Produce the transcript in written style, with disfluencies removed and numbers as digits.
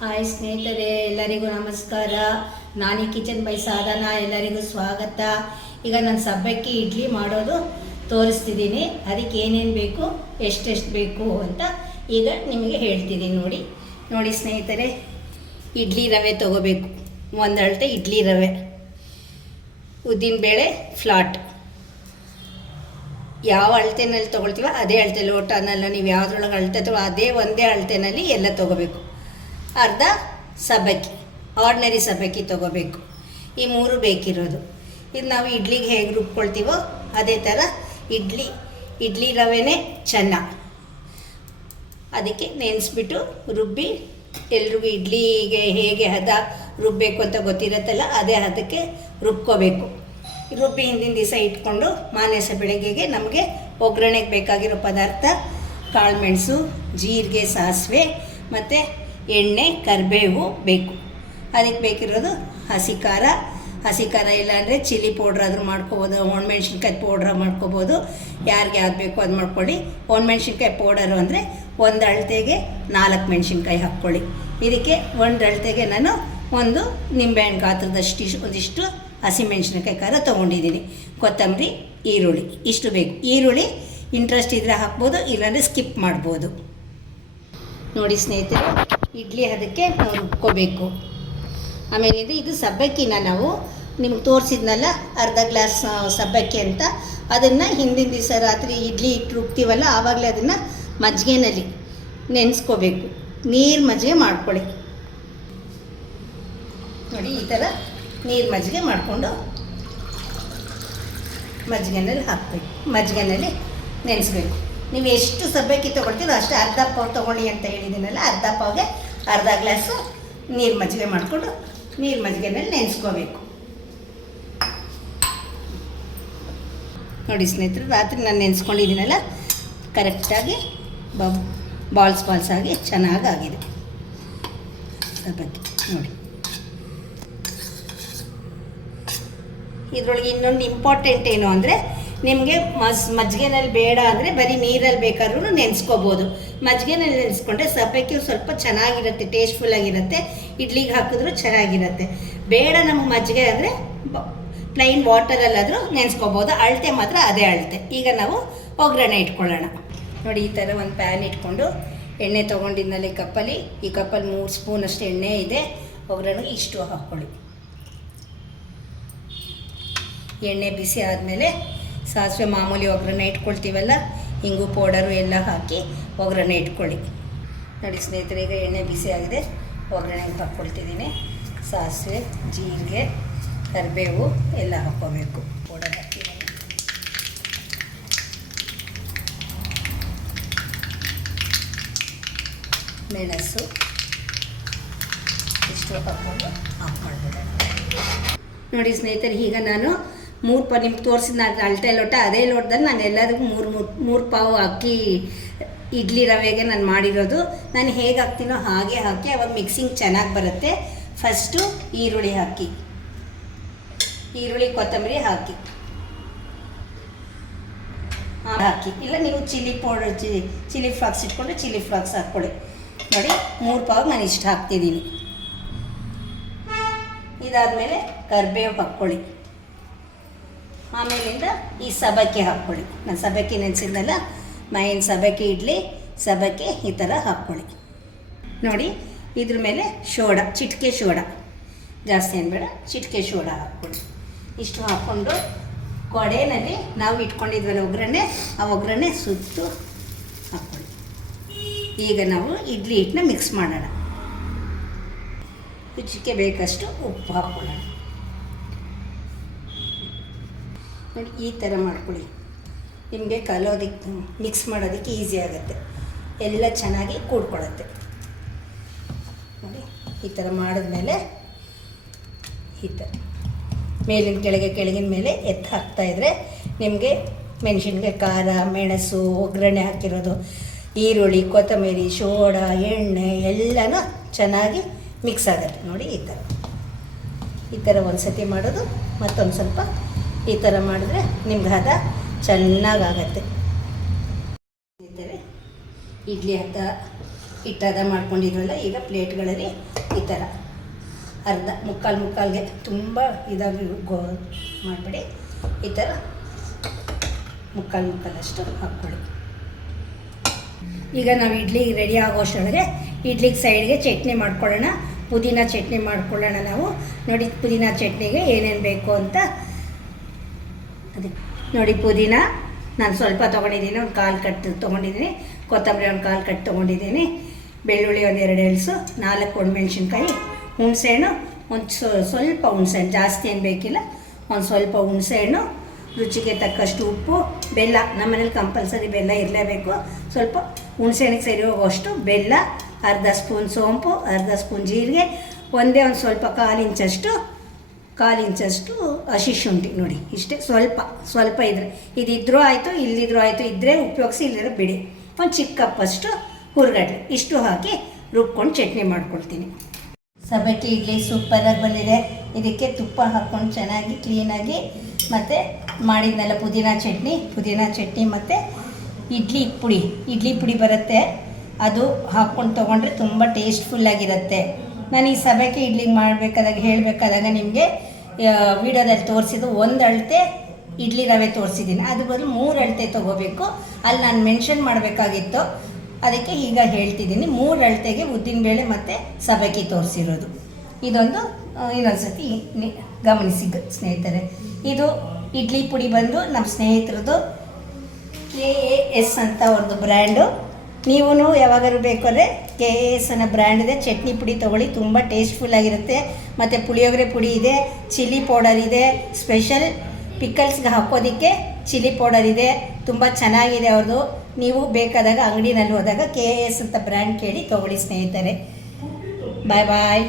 Hi ಸ್ನೇಹಿತರೆ, ಎಲ್ಲರಿಗೂ ನಮಸ್ಕಾರ. ನಾನಿ ಕಿಚನ್ ಬೈ ಸಾಧನ. ಎಲ್ಲರಿಗೂ ಸ್ವಾಗತ. ಈಗ ನಾನು ಸಬ್ಬಕ್ಕಿ ಇಡ್ಲಿ ಮಾಡೋದು ತೋರಿಸ್ತಿದ್ದೀನಿ. ಅದಕ್ಕೆ ಏನೇನು ಬೇಕು, ಎಷ್ಟೆಷ್ಟು ಬೇಕು ಅಂತ ಈಗ ನಿಮಗೆ ಹೇಳ್ತಿದ್ದೀನಿ. ನೋಡಿ ಸ್ನೇಹಿತರೆ, ಇಡ್ಲಿ ರವೆ ತೊಗೋಬೇಕು. ಒಂದು ಅಳತೆ ಇಡ್ಲಿ ರವೆ, ಉದ್ದಿನಬೇಳೆ ಫ್ಲಾಟ್, ಯಾವ ಅಳತೆನಲ್ಲಿ ತೊಗೊಳ್ತೀವೋ ಅದೇ ಅಳತೆ, ಲೋಟನೆಲ್ಲ ನೀವು ಯಾವುದ್ರೊಳಗೆ ಅಳತೆ ಅದೇ ಒಂದೇ ಅಳತೆನಲ್ಲಿ ಎಲ್ಲ ತೊಗೋಬೇಕು. ಅರ್ಧ ಸಬ್ಬಕ್ಕಿ, ಆರ್ಡಿನರಿ ಸಬ್ಬಕ್ಕಿ ತೊಗೋಬೇಕು. ಈ ಮೂರು ಬೇಕಿರೋದು. ಇದು ನಾವು ಇಡ್ಲಿಗೆ ಹೇಗೆ ರುಬ್ಕೊಳ್ತೀವೋ ಅದೇ ಥರ ಇಡ್ಲಿ ರವೆನೇ ಚೆನ್ನ. ಅದಕ್ಕೆ ನೆನೆಸ್ಬಿಟ್ಟು ರುಬ್ಬಿ, ಎಲ್ರಿಗೂ ಇಡ್ಲಿಗೆ ಹೇಗೆ ಹದ ರುಬ್ಬಬೇಕು ಅಂತ ಗೊತ್ತಿರುತ್ತಲ್ಲ, ಅದೇ ಹದಕ್ಕೆ ರುಬ್ಕೋಬೇಕು. ರುಬ್ಬಿ ಹಿಂದಿನ ದಿವಸ ಇಟ್ಕೊಂಡು ಮಾನೆಸ ಬೆಳಗ್ಗೆಗೆ ನಮಗೆ ಒಗ್ಗರಣೆಗೆ ಬೇಕಾಗಿರೋ ಪದಾರ್ಥ ಕಾಳುಮೆಣಸು, ಜೀರಿಗೆ, ಸಾಸಿವೆ ಮತ್ತು ಎಣ್ಣೆ, ಕರಿಬೇವು ಬೇಕು. ಅದಕ್ಕೆ ಬೇಕಿರೋದು ಹಸಿ ಖಾರ ಇಲ್ಲಾಂದರೆ ಚಿಲ್ಲಿ ಪೌಡ್ರ್ ಆದರೂ ಮಾಡ್ಕೋಬೋದು, ಒಣಮೆಣ್ಸಿನ್ಕಾಯಿ ಪೌಡ್ರ್ ಮಾಡ್ಕೋಬೋದು. ಯಾರಿಗೆ ಯಾವ್ದು ಬೇಕೋ ಅದು ಮಾಡ್ಕೊಳ್ಳಿ. ಒಣಮೆಣ್ಸಿನ್ಕಾಯಿ ಪೌಡರು ಅಂದರೆ ಒಂದು ಅಳತೆಗೆ 4 ಮೆಣಸಿನ್ಕಾಯಿ ಹಾಕ್ಕೊಳ್ಳಿ. ಇದಕ್ಕೆ ಒಂದು ಅಳತೆಗೆ ನಾನು ಒಂದು ನಿಂಬೆಹಣ್ಣು ಒಂದಿಷ್ಟು ಹಸಿಮೆಣ್ಸಿನ್ಕಾಯಿ ಖಾರ ತೊಗೊಂಡಿದ್ದೀನಿ. ಕೊತ್ತಂಬರಿ, ಈರುಳ್ಳಿ ಇಷ್ಟು ಬೇಕು. ಈರುಳ್ಳಿ ಇಂಟ್ರೆಸ್ಟ್ ಇದ್ದರೆ ಹಾಕ್ಬೋದು, ಇಲ್ಲಾಂದರೆ ಸ್ಕಿಪ್ ಮಾಡ್ಬೋದು. ನೋಡಿ ಸ್ನೇಹಿತರೆ, ಇಡ್ಲಿ ಅದಕ್ಕೆ ನಾವು ರುಬ್ಕೋಬೇಕು. ಆಮೇಲೆ ಇದು ಸಬ್ಬಕ್ಕಿನ ನಾವು ನಿಮ್ಗೆ ತೋರಿಸಿದ್ನಲ್ಲ, ಅರ್ಧ ಗ್ಲಾಸ್ ಸಬ್ಬಕ್ಕಿ ಅಂತ, ಅದನ್ನು ಹಿಂದಿನ ದಿವಸ ರಾತ್ರಿ ಇಡ್ಲಿ ಇಟ್ಟು ರುಬ್ತೀವಲ್ಲ, ಆವಾಗಲೇ ಅದನ್ನು ಮಜ್ಜಿಗೆನಲ್ಲಿ ನೆನೆಸ್ಕೋಬೇಕು. ನೀರು ಮಜ್ಜಿಗೆ ಮಾಡ್ಕೊಳ್ಳಿ. ನೋಡಿ ಈ ಥರ ನೀರು ಮಜ್ಜಿಗೆ ಮಾಡಿಕೊಂಡು ಮಜ್ಜಿಗೆನಲ್ಲಿ ಹಾಕಬೇಕು. ಮಜ್ಜಿಗೆನಲ್ಲಿ ನೆನೆಸ್ಬೇಕು. ನೀವು ಎಷ್ಟು ಸಬ್ಬಕ್ಕಿ ತೊಗೊಳ್ತೀರೋ ಅಷ್ಟು ಅರ್ಧ ಪಾವು ತೊಗೊಳ್ಳಿ ಅಂತ ಹೇಳಿದ್ದೀನಲ್ಲ, ಅರ್ಧ ಪಾವ್ಗೆ ಅರ್ಧ ಗ್ಲಾಸು ನೀರು ಮಜ್ಜಿಗೆ ಮಾಡಿಕೊಂಡು ನೀರು ಮಜ್ಜಿಗೆನಲ್ಲಿ ನೆನೆಸ್ಕೋಬೇಕು. ನೋಡಿ ಸ್ನೇಹಿತರೆ, ರಾತ್ರಿ ನಾನು ನೆನೆಸ್ಕೊಂಡಿದ್ದೀನಲ್ಲ, ಕರೆಕ್ಟಾಗಿ ಬಾಲ್ಸ್ ಆಗಿ ಚೆನ್ನಾಗಾಗಿದೆ ಸಬ್ಬಕ್ಕಿ. ನೋಡಿ, ಇದರೊಳಗೆ ಇನ್ನೊಂದು ಇಂಪಾರ್ಟೆಂಟ್ ಏನು ಅಂದರೆ, ನಿಮಗೆ ಮಜ್ಜಿಗೆನಲ್ಲಿ ಬೇಡ ಅಂದರೆ ಬರೀ ನೀರಲ್ಲಿ ಬೇಕಾದ್ರೂ ನೆನೆಸ್ಕೋಬೋದು. ಮಜ್ಜಿಗೆನಲ್ಲಿ ನೆನೆಸ್ಕೊಂಡ್ರೆ ಸಬ್ಬಕ್ಕಿ ಸ್ವಲ್ಪ ಚೆನ್ನಾಗಿರುತ್ತೆ, ಟೇಸ್ಟ್ಫುಲ್ಲಾಗಿರುತ್ತೆ. ಇಡ್ಲಿಗೆ ಹಾಕಿದ್ರೂ ಚೆನ್ನಾಗಿರುತ್ತೆ. ಬೇಡ ನಮ್ಗೆ ಮಜ್ಜಿಗೆ ಅಂದರೆ ಪ್ಲೈನ್ ವಾಟರಲ್ಲಾದರೂ ನೆನೆಸ್ಕೋಬೋದು. ಅಳತೆ ಮಾತ್ರ ಅದೇ ಅಳತೆ. ಈಗ ನಾವು ಒಗ್ಗರಣೆ ಇಟ್ಕೊಳ್ಳೋಣ. ನೋಡಿ, ಈ ಥರ ಒಂದು ಪ್ಯಾನ್ ಇಟ್ಕೊಂಡು ಎಣ್ಣೆ ತೊಗೊಂಡಿದ್ದಲ್ಲಿ ಈ ಕಪ್ಪಲ್ಲಿ 3 ಸ್ಪೂನಷ್ಟು ಎಣ್ಣೆ ಇದೆ. ಒಗ್ಗರಣೆಗೆ ಇಷ್ಟು ಹಾಕ್ಕೊಳ್ಳಿ. ಎಣ್ಣೆ ಬಿಸಿ ಆದಮೇಲೆ ಸಾಸಿವೆ ಮಾಮೂಲಿ ಒಗ್ಗರಣೆ ಇಟ್ಕೊಳ್ತೀವಲ್ಲ, ಇಂಗು ಪೌಡರು ಎಲ್ಲ ಹಾಕಿ ಒಗ್ಗರಣೆ ಇಟ್ಕೊಳ್ಳಿ. ನೋಡಿ ಸ್ನೇಹಿತರೆ, ಈಗ ಎಣ್ಣೆ ಬಿಸಿ ಆಗಿದೆ, ಒಗ್ಗರಣೆಗೆ ಹಾಕ್ಕೊಳ್ತಿದ್ದೀನಿ. ಸಾಸಿವೆ, ಜೀರಿಗೆ, ಕರಿಬೇವು ಎಲ್ಲ ಹಾಕ್ಕೋಬೇಕು. ಪೌಡರ್ ಹಾಕಿದ್ದೀನಿ. ಮೆಣಸು ಇಷ್ಟು ಹಾಕ್ಕೊಂಡು ಆಫ್ ಮಾಡಿಬಿಡೋಣ. ನೋಡಿ ಸ್ನೇಹಿತರೆ, ಈಗ ನಾನು ನಿಮ್ಗೆ ತೋರಿಸಿದ ಅಳತೆ ಲೋಟ, ಅದೇ ಲೋಟದಲ್ಲಿ ನಾನು ಎಲ್ಲದಕ್ಕೂ ಮೂರು ಪಾವು ಅಕ್ಕಿ ಇಡ್ಲಿ ರವೆಗೆ ನಾನು ಮಾಡಿರೋದು. ನಾನು ಹೇಗೆ ಹಾಕ್ತೀನೋ ಹಾಗೆ ಹಾಕಿ ಅವಾಗ ಮಿಕ್ಸಿಂಗ್ ಚೆನ್ನಾಗಿ ಬರುತ್ತೆ. ಫಸ್ಟು ಈರುಳ್ಳಿ ಕೊತ್ತಂಬರಿ ಹಾಕಿ, ಇಲ್ಲ ನೀವು ಚಿಲ್ಲಿ ಪೌಡರ್ ಚಿಲ್ಲಿ ಫ್ಲಾಕ್ಸ್ ಇಟ್ಕೊಂಡು ಚಿಲ್ಲಿ ಫ್ಲಾಕ್ಸ್ ಹಾಕ್ಕೊಳ್ಳಿ. ನೋಡಿ, 3 ಪಾವು ನಾನು ಇಷ್ಟು ಹಾಕ್ತಿದ್ದೀನಿ. ಇದಾದಮೇಲೆ ಕರಿಬೇವು ಹಾಕ್ಕೊಳ್ಳಿ. ಆಮೇಲಿಂದ ಈ ಸಬ್ಬಕ್ಕಿ ಹಾಕ್ಕೊಳ್ಳಿ. ನಾನು ಸಬ್ಬಕ್ಕಿ ನೆನೆಸಿದ್ನಲ್ಲ, ಮೈನ್ ಸಬ್ಬಕ್ಕಿ ಇಡ್ಲಿ ಸಬ್ಬಕ್ಕಿ ಈ ಥರ ಹಾಕ್ಕೊಳ್ಳಿ. ನೋಡಿ, ಇದ್ರ ಮೇಲೆ ಚಿಟಿಕೆ ಸೋಡಾ, ಜಾಸ್ತಿ ಏನು ಬೇಡ, ಚಿಟಿಕೆ ಸೋಡಾ ಹಾಕ್ಕೊಳ್ಳಿ. ಇಷ್ಟು ಹಾಕ್ಕೊಂಡು ಕೊಡೆಯಲ್ಲಿ ನಾವು ಇಟ್ಕೊಂಡಿದ್ವಲ್ಲ ಒಗ್ಗರಣೆ ಸುತ್ತು ಹಾಕ್ಕೊಳ್ಳಿ. ಈಗ ನಾವು ಇಡ್ಲಿ ಹಿಟ್ಟನ್ನ ಮಿಕ್ಸ್ ಮಾಡೋಣ. ರುಚಿಗೆ ಬೇಕಷ್ಟು ಉಪ್ಪು ಹಾಕ್ಕೊಳ್ಳೋಣ. ನೋಡಿ, ಈ ಥರ ಮಾಡ್ಕೊಳ್ಳಿ. ನಿಮಗೆ ಕಲೋದಕ್ಕೆ ಮಿಕ್ಸ್ ಮಾಡೋದಕ್ಕೆ ಈಸಿ ಆಗುತ್ತೆ, ಎಲ್ಲ ಚೆನ್ನಾಗಿ ಕೂಡ್ಕೊಳ್ಳುತ್ತೆ. ನೋಡಿ, ಈ ಥರ ಮಾಡಿದ್ಮೇಲೆ ಈ ಥರ ಮೇಲಿನ ಕೆಳಗಿನ ಮೇಲೆ ಎತ್ತು ಹಾಕ್ತಾಯಿದ್ರೆ ನಿಮಗೆ ಮೆಣಸಿನ್ಕಾಯಿ, ಖಾರ, ಮೆಣಸು, ಒಗ್ಗರಣೆ ಹಾಕಿರೋದು, ಈರುಳ್ಳಿ, ಕೊತ್ತಂಬರಿ, ಸೋಡಾ, ಎಣ್ಣೆ ಎಲ್ಲನೂ ಚೆನ್ನಾಗಿ ಮಿಕ್ಸ್ ಆಗುತ್ತೆ. ನೋಡಿ, ಈ ಥರ ಒಂದು ಸತಿ ಮಾಡೋದು, ಮತ್ತೊಂದು ಸ್ವಲ್ಪ ಈ ಥರ ಮಾಡಿದ್ರೆ ನಿಮ್ಗೆ ಹದ ಚೆನ್ನಾಗಾಗತ್ತೆ. ಇಡ್ಲಿ ಹದ ಹಿಟ್ಟದ ಮಾಡ್ಕೊಂಡಿದ್ವಲ್ಲ, ಈಗ ಪ್ಲೇಟ್ಗಳಲ್ಲಿ ಈ ಥರ ಅರ್ಧ ಮುಕ್ಕಾಲ್ಗೆ ತುಂಬ ಇದಾಗಿ ಮಾಡಿಬಿಡಿ. ಈ ಥರ ಮುಕ್ಕಾಲಷ್ಟು ಹಾಕ್ಕೊಳ್ಳಿ. ಈಗ ನಾವು ಇಡ್ಲಿ ರೆಡಿ ಆಗೋಷ್ಟೊಳಗೆ ಇಡ್ಲಿಗೆ ಸೈಡ್ಗೆ ಚಟ್ನಿ ಮಾಡ್ಕೊಳ್ಳೋಣ. ಪುದೀನ ಚಟ್ನಿ ಮಾಡ್ಕೊಳ್ಳೋಣ ನಾವು. ನೋಡಿ ಪುದೀನ ಚಟ್ನಿಗೆ ಏನೇನು ಬೇಕು ಅಂತ. ಅದೇ ನೋಡಿ, ಪುದೀನ ನಾನು ಸ್ವಲ್ಪ ತೊಗೊಂಡಿದ್ದೀನಿ, ಒಂದು 1/4 ಕಟ್ಟು ತೊಗೊಂಡಿದ್ದೀನಿ. ಕೊತ್ತಂಬರಿ ಒಂದು 1/4 ಕಟ್ಟು ತೊಗೊಂಡಿದ್ದೀನಿ. ಬೆಳ್ಳುಳ್ಳಿ ಒಂದು 2 ಎಳ್ಸು, 4 ಒಣಮೆಣ್ಸಿನ್ಕಾಯಿ, ಹುಣಸೆಹಣ್ಣು ಒಂದು ಸ್ವಲ್ಪ ಹುಣಸೆಹಣ್ಣು, ಜಾಸ್ತಿ ಏನು ಬೇಕಿಲ್ಲ, ಒಂದು ಸ್ವಲ್ಪ ಹುಣಸೆಹಣ್ಣು, ರುಚಿಗೆ ತಕ್ಕಷ್ಟು ಉಪ್ಪು, ಬೆಲ್ಲ. ನಮ್ಮನೇಲಿ ಕಂಪಲ್ಸರಿ ಬೆಲ್ಲ ಇರಲೇಬೇಕು. ಸ್ವಲ್ಪ ಹುಣಸೆಹಣ್ಣಿಗೆ ಸರಿ ಹೋಗೋಷ್ಟು ಬೆಲ್ಲ, ಅರ್ಧ ಸ್ಪೂನ್ ಸೋಂಪು, ಅರ್ಧ ಸ್ಪೂನ್ ಜೀರಿಗೆ, ಒಂದು ಸ್ವಲ್ಪ 1/4 ಇಂಚಷ್ಟು ಹಸಿ ಶುಂಠಿ. ನೋಡಿ ಇಷ್ಟೇ, ಸ್ವಲ್ಪ ಇದ್ದರೆ ಇದಿದ್ರೂ ಆಯಿತು, ಇಲ್ಲಿದ್ರೂ ಆಯಿತು. ಇದ್ದರೆ ಉಪಯೋಗಿಸಿ, ಇಲ್ಲದ್ರೆ ಬಿಡಿ. ಒಂದು ಚಿಕ್ಕ ಕಪ್ಪಷ್ಟು ಹುರ್ಗಡ್ಲೆ, ಇಷ್ಟು ಹಾಕಿ ರುಬ್ಕೊಂಡು ಚಟ್ನಿ ಮಾಡ್ಕೊಳ್ತೀನಿ. ಸಬ್ಬಕ್ಕಿ ಇಡ್ಲಿ ಸೂಪರಾಗಿ ಬಂದಿದೆ. ಇದಕ್ಕೆ ತುಪ್ಪ ಹಾಕ್ಕೊಂಡು ಚೆನ್ನಾಗಿ ಕ್ಲೀನಾಗಿ, ಮತ್ತು ಮಾಡಿದ್ನೆಲ್ಲ ಪುದೀನ ಚಟ್ನಿ ಮತ್ತು ಇಡ್ಲಿ ಪುಡಿ ಬರುತ್ತೆ, ಅದು ಹಾಕ್ಕೊಂಡು ತೊಗೊಂಡ್ರೆ ತುಂಬ ಟೇಸ್ಟ್ಫುಲ್ಲಾಗಿರುತ್ತೆ. ನಾನು ಈ ಸಬ್ಬಕ್ಕಿ ಇಡ್ಲಿಗೆ ಹೇಳಬೇಕಾದಾಗ ನಿಮಗೆ ವಿಡಿಯೋದಲ್ಲಿ ತೋರಿಸಿದ್ದು 1 ಅಳತೆ ಇಡ್ಲಿ ರವೆ ತೋರಿಸಿದ್ದೀನಿ. ಅದು ಬದಲು 3 ಅಳತೆ ತೊಗೋಬೇಕು. ಅಲ್ಲಿ ನಾನು ಮೆನ್ಷನ್ ಮಾಡಬೇಕಾಗಿತ್ತು, ಅದಕ್ಕೆ ಈಗ ಹೇಳ್ತಿದ್ದೀನಿ. 3 ಅಳತೆಗೆ ಉದ್ದಿನಬೇಳೆ ಮತ್ತು ಸಬ್ಬಕ್ಕಿ ತೋರಿಸಿರೋದು. ಇದೊಂದು ಇನ್ನೊಂದು ಸತಿ ಗಮನಿಸಿ ಸ್ನೇಹಿತರೆ. ಇದು ಇಡ್ಲಿ ಪುಡಿ ಬಂದು ನಮ್ಮ ಸ್ನೇಹಿತರದ್ದು KAS ಅಂತ ಅವ್ರದ್ದು ಬ್ರ್ಯಾಂಡು. ನೀವು ಯಾವಾಗಾದ್ರು ಬೇಕಾದ್ರೆ KAS ಅನ್ನೋ ಬ್ರ್ಯಾಂಡ್ ಇದೆ. ಚಟ್ನಿ ಪುಡಿ ತೊಗೊಳ್ಳಿ, ತುಂಬ ಟೇಸ್ಟ್ಫುಲ್ಲಾಗಿರುತ್ತೆ. ಮತ್ತು ಪುಳಿಯೋಗರೆ ಪುಡಿ ಇದೆ, ಚಿಲ್ಲಿ ಪೌಡರ್ ಇದೆ, ಸ್ಪೆಷಲ್ ಪಿಕಲ್ಸ್ಗೆ ಹಾಕೋದಕ್ಕೆ ಚಿಲ್ಲಿ ಪೌಡರ್ ಇದೆ. ತುಂಬ ಚೆನ್ನಾಗಿದೆ ಅವ್ರದ್ದು. ನೀವು ಬೇಕಾದಾಗ ಅಂಗಡಿನಲ್ಲಿ ಹೋದಾಗ KAS ಅಂತ ಬ್ರ್ಯಾಂಡ್ ಕೇಳಿ ತೊಗೊಳ್ಳಿ ಸ್ನೇಹಿತರೆ. ಬಾಯ್.